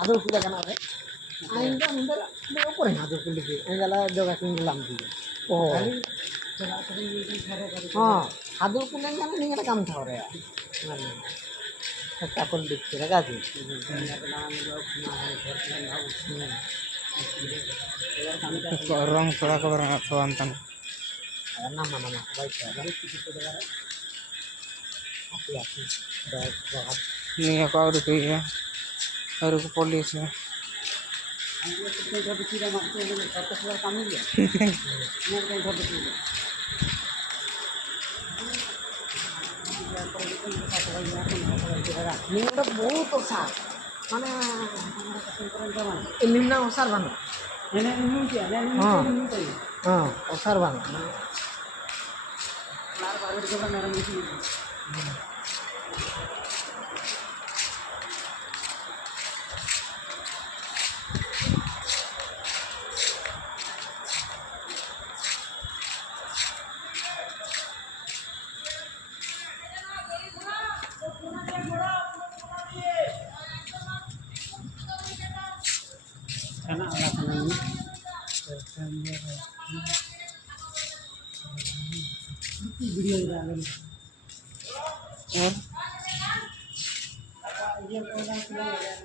ಅದು ಕೂಡ ಕಣವೆ ಆಯಿಂದ ಮುಂದೆ ಕೊನೆ ಅದು ಕುಂಡಿಗೆ ಅಂಗಲ ಜೋಗ ಕುಂಡಿಲಾಮ್ ದಿಗೆ ও ಹಾಂ ಅದು ಕುಂಡಂಗೆ ನಿಂಗೆ কাম থাওরে মানে একটা কোন দিক থেকে গাজি রং থোড়া করে তো আনতাম nama nama baik ya dari situ saudara hati-hati berat nih aku harus ke polisi Anda kita tidak masuk ke atas luar kami ya ini kan satu kilo ini udah বহুত besar mana ini mana besar banget ini क्या ini besar banget baru juga ngarang di sini karena alasan ini video jalan और ये orang pulang ya